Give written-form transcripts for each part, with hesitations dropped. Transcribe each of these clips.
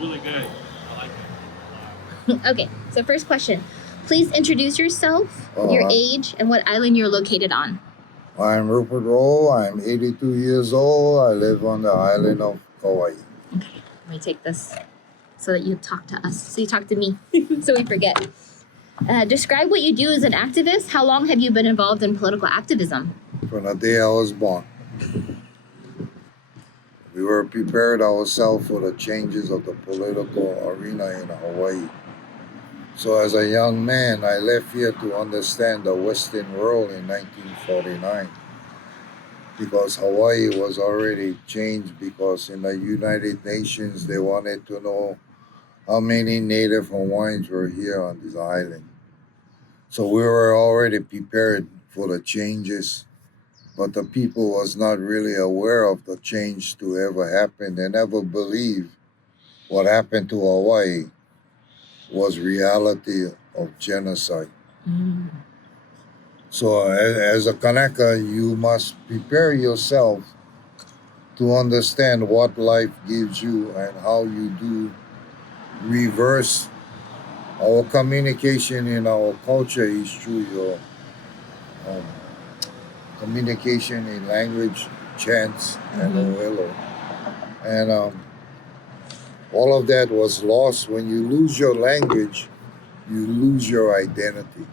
really good. I like it. Okay, so first question. Please introduce yourself, your Uh, age, and what island you're located on. I'm Rupert Rowe. I'm 82 years old. I live on the island of Kauai. Okay, let me take this so that you talk to us. So you talk to me, so we forget. Describe what you do as an activist. How long have you been involved in political activism? From the day I was born, we were prepared ourselves for the changes of the political arena in Hawaii. So as a young man, I left here to understand the Western world in 1949 because Hawaii was already changed because in the United Nations they wanted to know how many Native Hawaiians were here on this island. So we were already prepared for the changes, but the people was not really aware of the change to ever happen. They never believed what happened to Hawaii was reality of genocide. So as a Kanaka, you must prepare yourself to understand what life gives you and how you do reverse. Our communication in our culture is through your um, communication in language, chants, and oelo. And all of that was lost. When you lose your language, you lose your identity.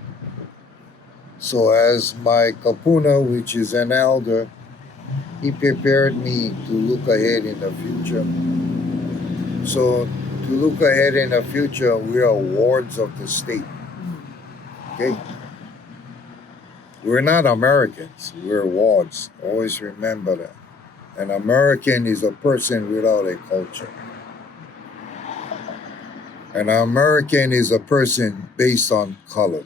So as my kapuna, which is an elder, he prepared me to look ahead in the future. So to look ahead in the future, we are wards of the state. Okay? We're not Americans, we're wards. Always remember that. An American is a person without a culture. An American is a person based on color.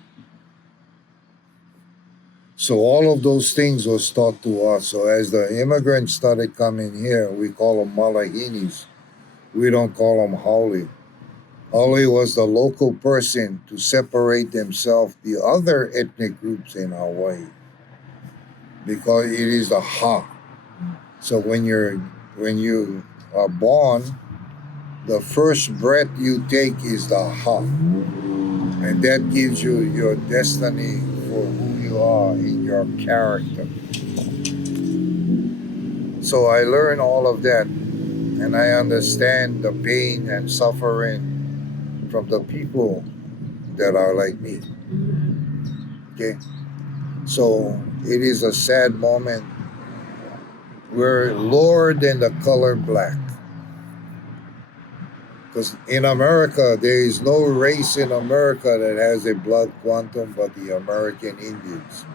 So all of those things was taught to us. So as the immigrants started coming here, we call them Malahinis. We don't call them Haole. Haole was the local person to separate themselves the other ethnic groups in Hawaii because it is the Ha. So when you are born, the first breath you take is the Ha, and that gives you your destiny for who you are in your character. So I learned all of that, and I understand the pain and suffering from the people that are like me. Okay, so it is a sad moment. We're lower than the color black. Because in America, there is no race in America that has a blood quantum but the American Indians.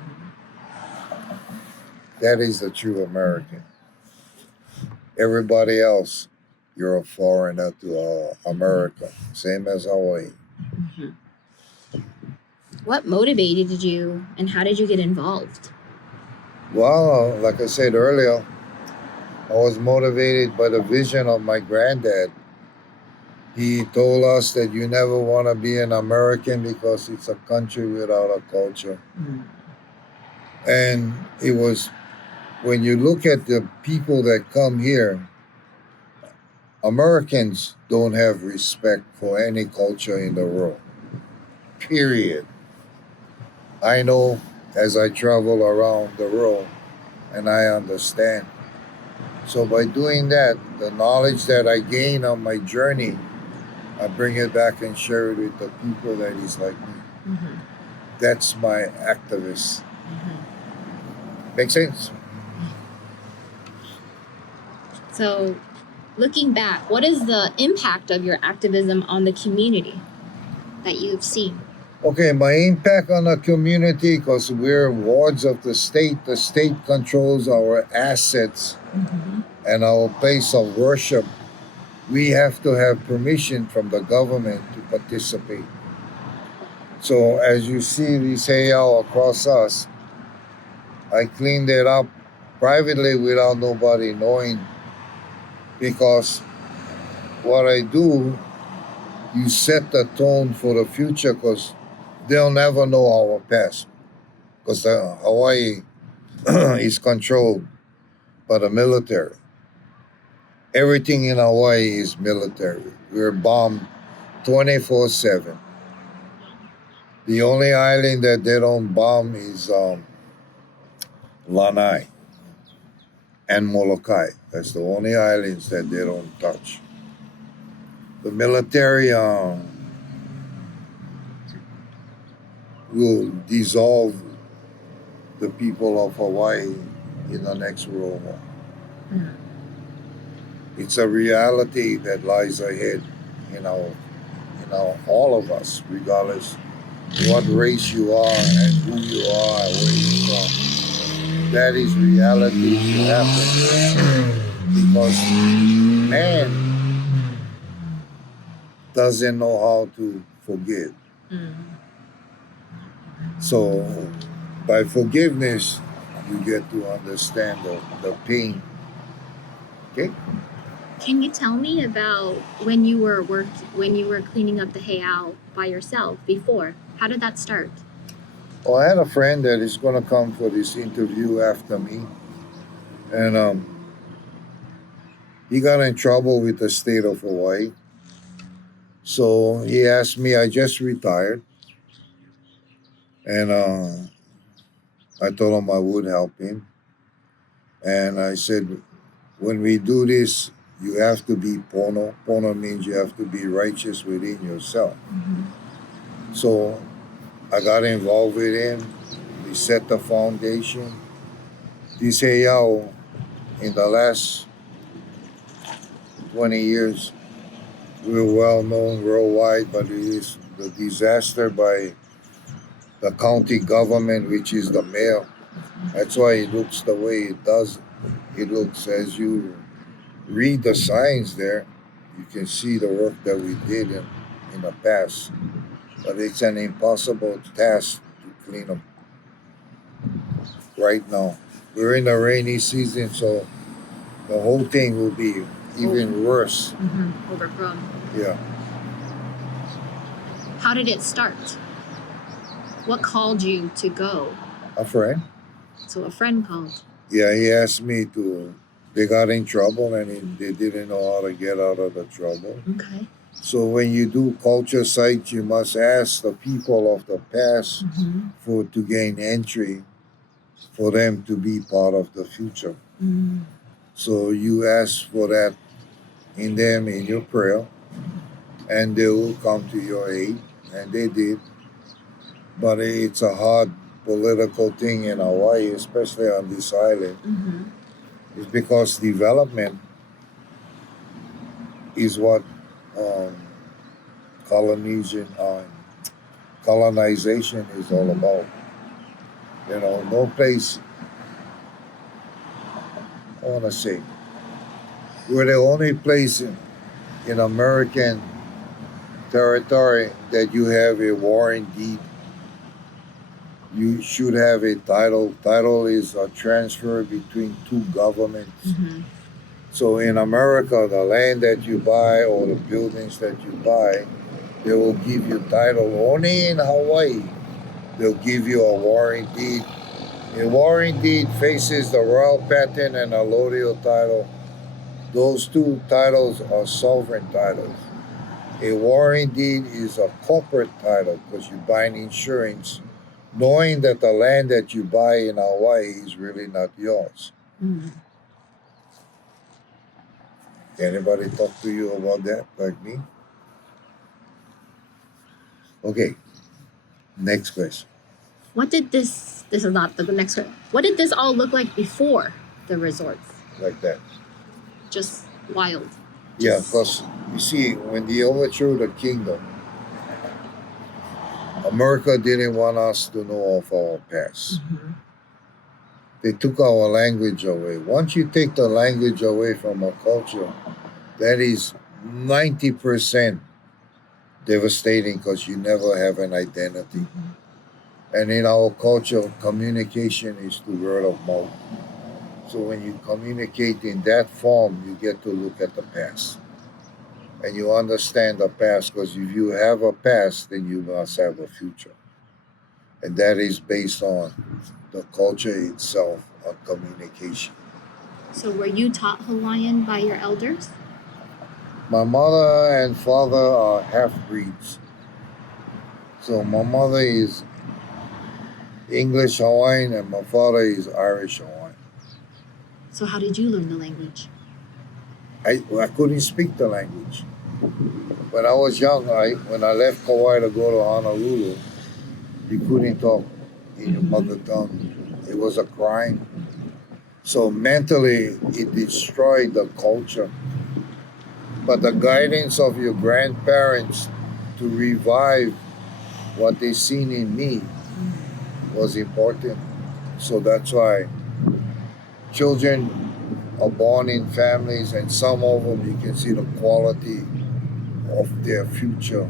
That is the true American. Everybody else, you're a foreigner to America, same as Hawaii. What motivated you, and how did you get involved? Well, like I said earlier, I was motivated by the vision of my granddad. He told us that you never want to be an American because it's a country without a culture. And it was when you look at the people that come here, Americans don't have respect for any culture in the world. Period. I know as I travel around the world and I understand. So by doing that, the knowledge that I gain on my journey, I bring it back and share it with the people that is like me. That's my activist. Make sense? So, looking back, what is the impact of your activism on the community that you've seen? Okay, my impact on the community, because we're wards of the state controls our assets and our place of worship. We have to have permission from the government to participate. So as you see this hail across us, I cleaned it up privately without nobody knowing, because what I do, you set the tone for the future, because they'll never know our past, because Hawaii is controlled by the military. everything in Hawaii is military. We're bombed 24/7. The only island that they don't bomb is Lanai and Molokai. That's the only islands that they don't touch. The military will dissolve the people of Hawaii in the next World War. Mm. It's a reality that lies ahead all of us, regardless what race you are and who you are and where you're from. That is reality to happen because man doesn't know how to forgive. Mm. So by forgiveness, you get to understand the pain. Okay? Can you tell me about when you were cleaning up the heiau by yourself before? How did that start? Well, I had a friend that is going to come for this interview after me, and he got in trouble with the state of Hawaii. So he asked me. I just retired, and I told him I would help him. And I said, when we do this, you have to be pono. Pono means you have to be righteous within yourself. Mm-hmm. So I got involved with him. We set the foundation. This heiau, in the last 20 years, we're well known worldwide, but it is the disaster by the county government, which is the mayor. That's why it looks the way it does. It looks, as you read the signs there, you can see the work that we did in the past. But it's an impossible task to clean them right now. We're in the rainy season, so the whole thing will be even worse. Mm-hmm. Overgrown. Yeah. How did it start? What called you to go? A friend. So a friend called. Yeah, he asked me to. They got in trouble and they didn't know how to get out of the trouble. Okay. So when you do culture sites, you must ask the people of the past Mm-hmm. to gain entry, for them to be part of the future. Mm. So you ask for that in them in your prayer, and they will come to your aid, and they did. But it's a hard political thing in Hawaii, especially on this island. Mm-hmm. It's because development is what um, colonization colonization is all about. You know, no place. I want to say we're the only place in American territory that you have a warring deed. You should have a title. Title is a transfer between two governments. Mm-hmm. So in America, the land that you buy or the buildings that you buy, they will give you title. Only in Hawaii, they'll give you a warring deed. A warring deed faces the royal patent and a allodial title. Those two titles are sovereign titles. A warring deed is a corporate title because you buy an insurance knowing that the land that you buy in Hawaii is really not yours. Mm. Anybody talk to you about that like me? Okay, next question. What did this is not the next one. What did this all look like before the resorts? Like that. Just wild. Yeah, because you see, when they overthrew the kingdom, America didn't want us to know of our past. Mm-hmm. They took our language away. Once you take the language away from a culture, that is 90% devastating because you never have an identity. Mm-hmm. And in our culture, communication is through word of mouth. So when you communicate in that form, you get to look at the past. And you understand the past because if you have a past, then you must have a future. And that is based on the culture itself, on communication. So were you taught Hawaiian by your elders? My mother and father are half-breeds. So my mother is English Hawaiian and my father is Irish Hawaiian. So how did you learn the language? I couldn't speak the language. When I was young, when I left Kauai to go to Honolulu, you couldn't talk in your mother tongue. It was a crime. So mentally, it destroyed the culture. But the guidance of your grandparents to revive what they seen in me was important. So that's why children are born in families, and some of them you can see the quality of their future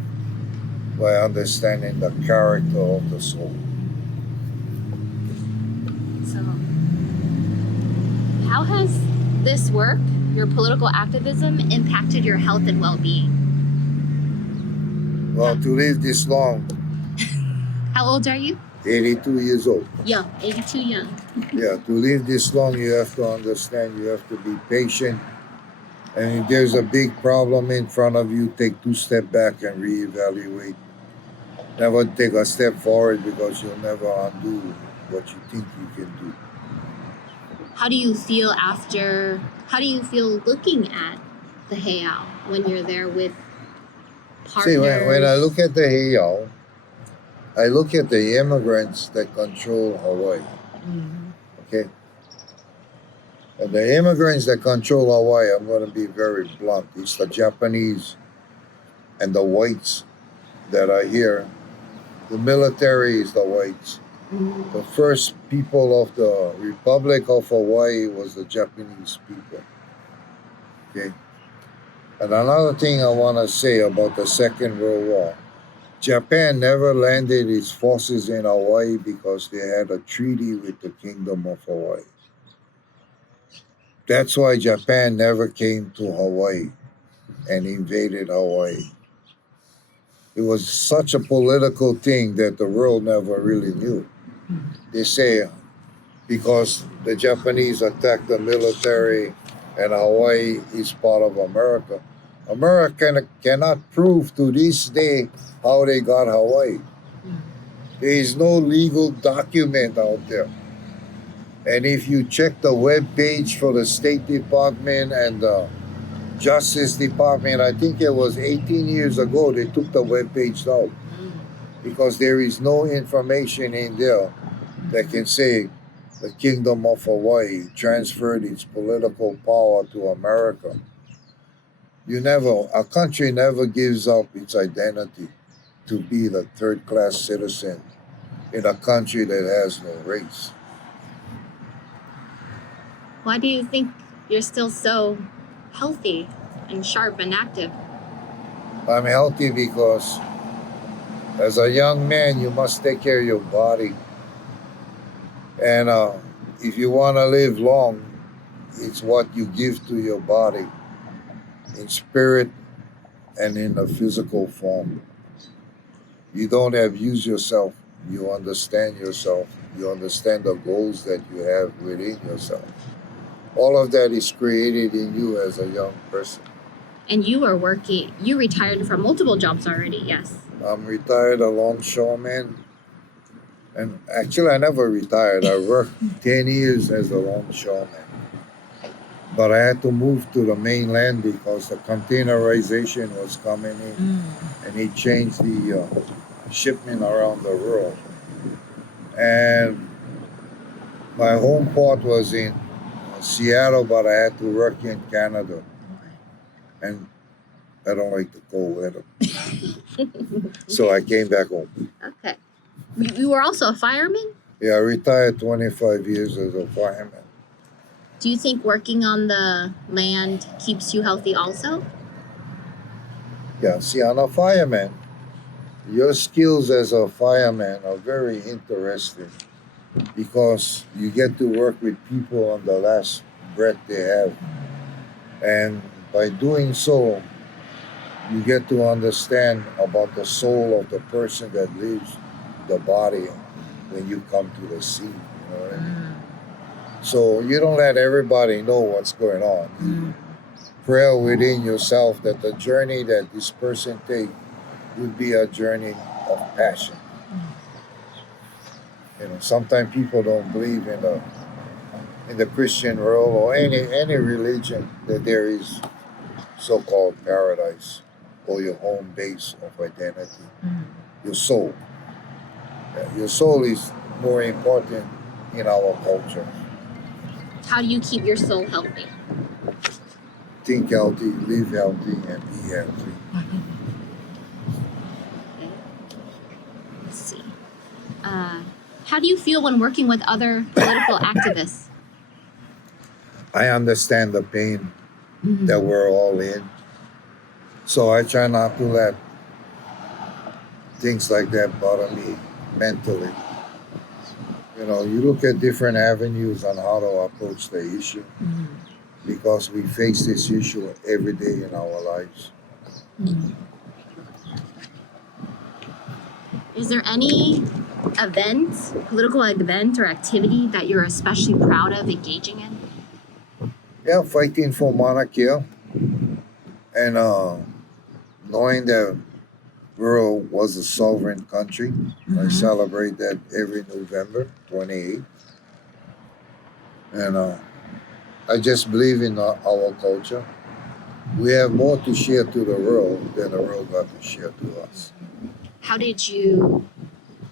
by understanding the character of the soul. So how has this work, your political activism, impacted your health and well-being? Well, to live this long, How old are you? 82 years old. Young, 82 young. Yeah, to live this long, you have to understand, you have to be patient. And if there's a big problem in front of you, take 2 steps back and reevaluate. Never take a step forward because you'll never undo what you think you can do. How do you feel looking at the heiau when you're there with partners? See, when I look at the heiau, I look at the immigrants that control Hawaii. Mhm. Okay? And the immigrants that control Hawaii, I'm going to be very blunt. It's the Japanese and the whites that are here. The military is the whites. Mhm. The first people of the Republic of Hawaii was the Japanese people. Okay? And another thing I want to say about the Second World War. Japan never landed its forces in Hawaii because they had a treaty with the Kingdom of Hawaii. That's why Japan never came to Hawaii and invaded Hawaii. It was such a political thing that the world never really knew. They say because the Japanese attacked the military and Hawaii is part of America. America cannot prove to this day how they got Hawaii. There is no legal document out there. And if you check the web page for the State Department and the Justice Department, I think it was 18 years ago, they took the web page out because there is no information in there that can say the Kingdom of Hawaii transferred its political power to America. A country never gives up its identity to be the third-class citizen in a country that has no race. Why do you think you're still so healthy and sharp and active? I'm healthy because as a young man, you must take care of your body. And if you want to live long, it's what you give to your body in spirit and in a physical form. You don't abuse yourself. You understand yourself. You understand the goals that you have within yourself. All of that is created in you as a young person. And you retired from multiple jobs already, yes. I'm retired a longshoreman. And actually, I never retired. I worked 10 years as a longshoreman. But I had to move to the mainland because the containerization was coming in. And it changed the shipment around the world. And my home port was in Seattle, but I had to work in Canada. And I don't like the cold weather. So I came back home. Okay. You were also a fireman? Yeah, I retired 25 years as a fireman. Do you think working on the land keeps you healthy also? Yeah, see, I'm a fireman. Your skills as a fireman are very interesting because you get to work with people on the last breath they have. And by doing so, you get to understand about the soul of the person that leaves the body when you come to the sea. You know what I mean? So you don't let everybody know what's going on. Pray within yourself that the journey that this person take would be a journey of passion. Sometimes people don't believe in the Christian world or any religion that there is so-called paradise or your home base of identity, your soul. Your soul is more important in our culture. How do you keep your soul healthy? Think healthy, live healthy, and be healthy. Okay. Let's see. How do you feel when working with other political activists? I understand the pain that we're all in. So I try not to let things like that bother me mentally. You look at different avenues on how to approach the issue because we face this issue every day in our lives. Is there any political event or activity that you're especially proud of engaging in? Yeah, fighting for monarchy and knowing that Rowe was a sovereign country. I celebrate that every November 28th. And I just believe in our culture. We have more to share to the world than the world got to share to us.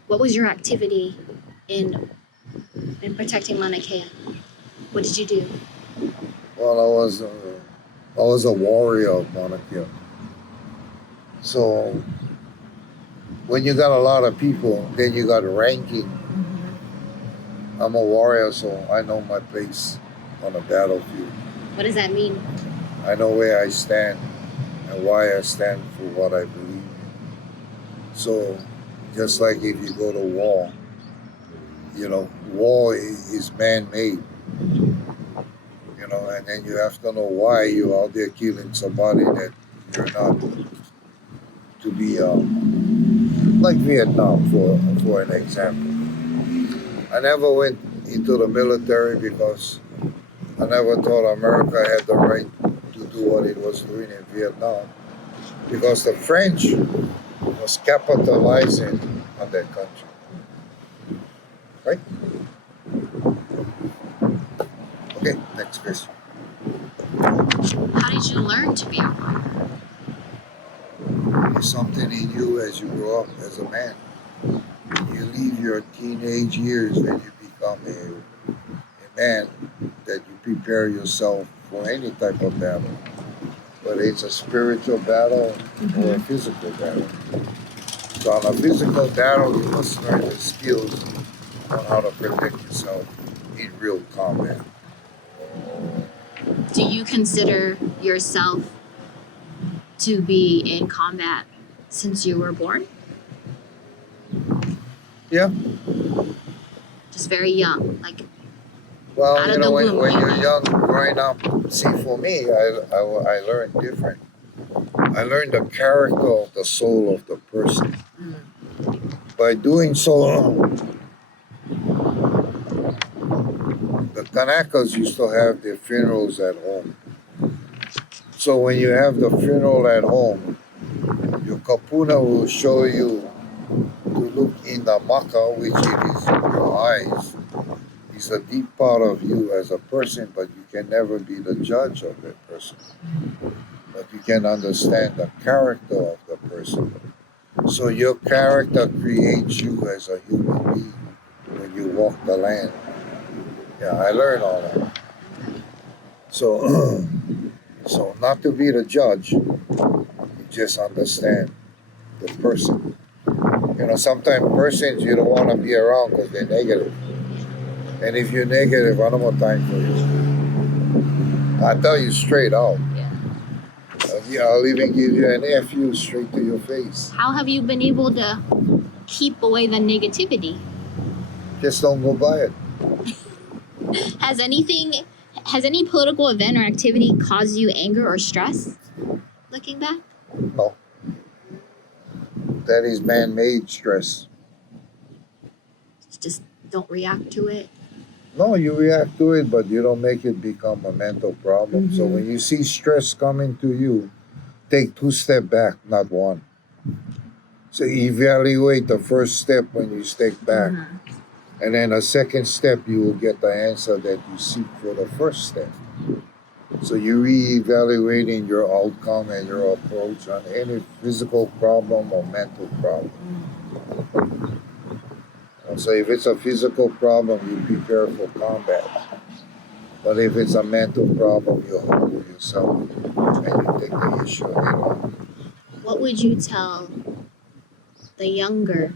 What was your activity in protecting Mauna Kea? What did you do? Well, I was a warrior of Mauna Kea. So when you got a lot of people, then you got ranking. I'm a warrior, so I know my place on the battlefield. What does that mean? I know where I stand and why I stand for what I believe in. So just like if you go to war, war is man-made. And then you have to know why you're out there killing somebody that you're not to be like Vietnam for an example. I never went into the military because I never thought America had the right to do what it was doing in Vietnam because the French was capitalizing on their country. Right? Okay, next question. How did you learn to be a warrior? There's something in you as you grow up as a man. When you leave your teenage years, then you become a man that you prepare yourself for any type of battle. Whether it's a spiritual battle or a physical battle. So on a physical battle, you must learn the skills on how to protect yourself in real combat. Do you consider yourself to be in combat since you were born? Yeah. Just very young, like Well, out of the when womb. you're young, growing up, see, for me, I learned different. I learned the character of the soul of the person. By doing so, the Kanakas used to have their funerals at home. So when you have the funeral at home, your kapuna will show you to look in the maka, which it is your eyes. It's a deep part of you as a person, but you can never be the judge of that person. But you can understand the character of the person. So your character creates you as a human being when you walk the land. Yeah, I learned all that. So, so not to be the judge, you just understand the person. Sometimes persons you don't want to be around because they're negative. And if you're negative, I don't have time for you. I tell you straight out. I'll even give you an FU straight to your face. How have you been able to keep away the negativity? Just don't go by it. Has any political event or activity caused you anger or stress? Looking back? No. That is man-made stress. Just don't react to it. No, you react to it, but you don't make it become a mental problem. So Mhm. when you see stress coming to you, take 2 steps back, not one. So evaluate the first step when you step back. Mhm. And then a second step, you will get the answer that you seek for the first step. So you're reevaluating your outcome and your approach on any physical problem or mental problem. And so if it's a physical problem, you prepare for combat. But if it's a mental problem, you humble yourself and you take the issue head on. What would you tell the younger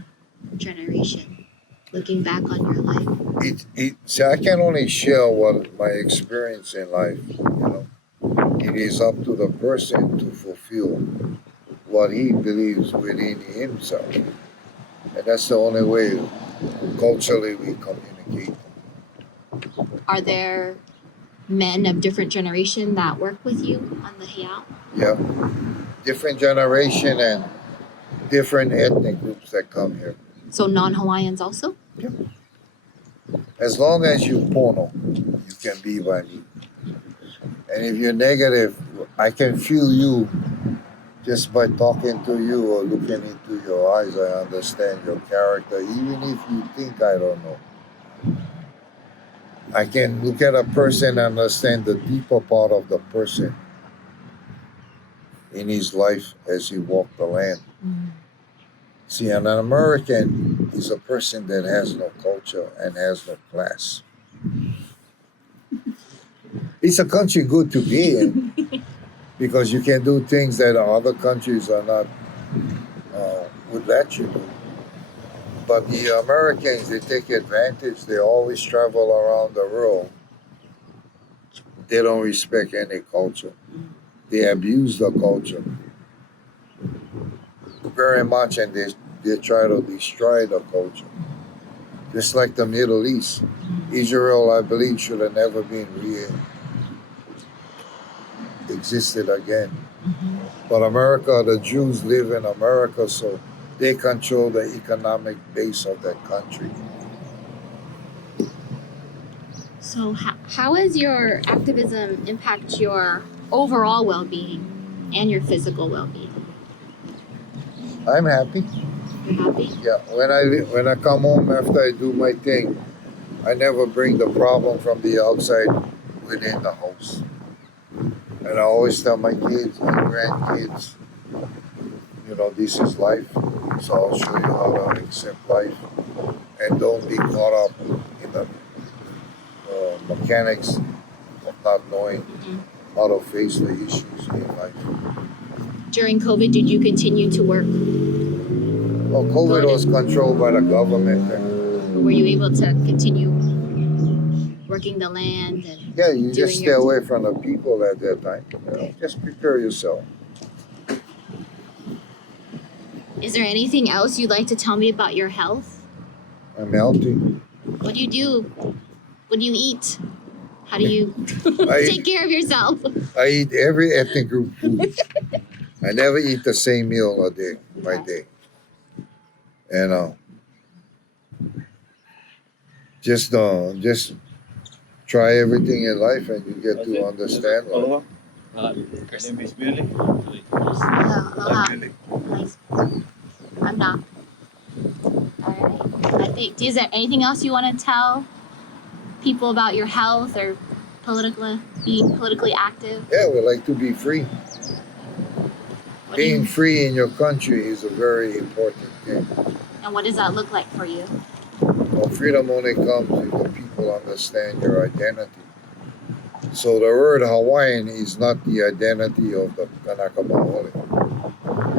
generation looking back on your life? See, I can only share what my experience in life. It is up to the person to fulfill what he believes within himself, and that's the only way culturally we communicate. Are there men of different generation that work with you on the Heiau? Yeah, different generation and different ethnic groups that come here. So non-Hawaiians also? As long as you pono, you can be by me. And if you're negative, I can feel you just by talking to you or looking into your eyes. I understand your character, even if you think I don't know. I can look at a person and understand the deeper part of the person in his life as he walked the land. See, an American is a person that has no culture and has no class. It's a country good to be in because you can do things that other countries are not would let you do. But the Americans, they take advantage. They always travel around the world. They don't respect any culture. They abuse the culture very much, and they try to destroy the culture. Just like the Middle East. Israel, I believe, should have never been existed again. But America, the Jews live in America, so they control the economic base of that country. So how has your activism impact your overall well-being and your physical well-being? I'm happy. You're happy? Yeah, when I come home after I do my thing, I never bring the problem from the outside within the house. And I always tell my kids and grandkids, this is life. So I'll show you how to accept life and don't be caught up in the mechanics of not knowing how to face the issues in life. During COVID, did you continue to work? Well, COVID was controlled by the government. Were you able to continue working the land? And Yeah, you just stay your away from the people at that time. Just prepare yourself. Is there anything else you'd like to tell me about your health? I'm healthy. What do you do? What do you eat? How do you I take care of yourself? I eat every ethnic group food. I never eat the same meal a day, by day. And just try everything in life, and you get to understand life. Chris. Name is Billy. Aloha. Nice. I'm not. Alright. I think. Is there anything else you want to tell people about your health or being politically active? Yeah, we like to be free. Being free in your country is a very important thing. And what does that look like for you? Well, freedom only comes if the people understand your identity. So the word Hawaiian is not the identity of the Kanaka Maoli.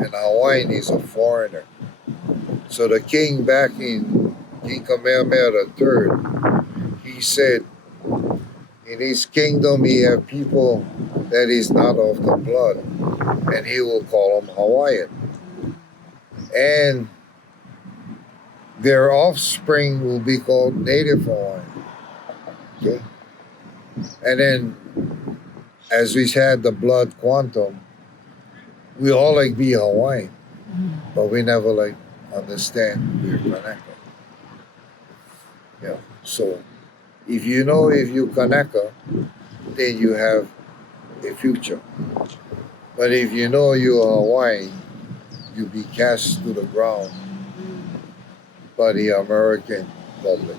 And Hawaiian is a foreigner. So the king back in King Kamehameha III, he said, in his kingdom he have people that is not of the blood, and he will call them Hawaiian. And their offspring will be called Native Hawaiian. Okay? And then, as we had the blood quantum, we all like be Hawaiian, but we never understand we're Kanaka. Yeah. So If you know if you Kanaka, then you have a future. But if you know you are Hawaiian, you be cast to the ground by the American public.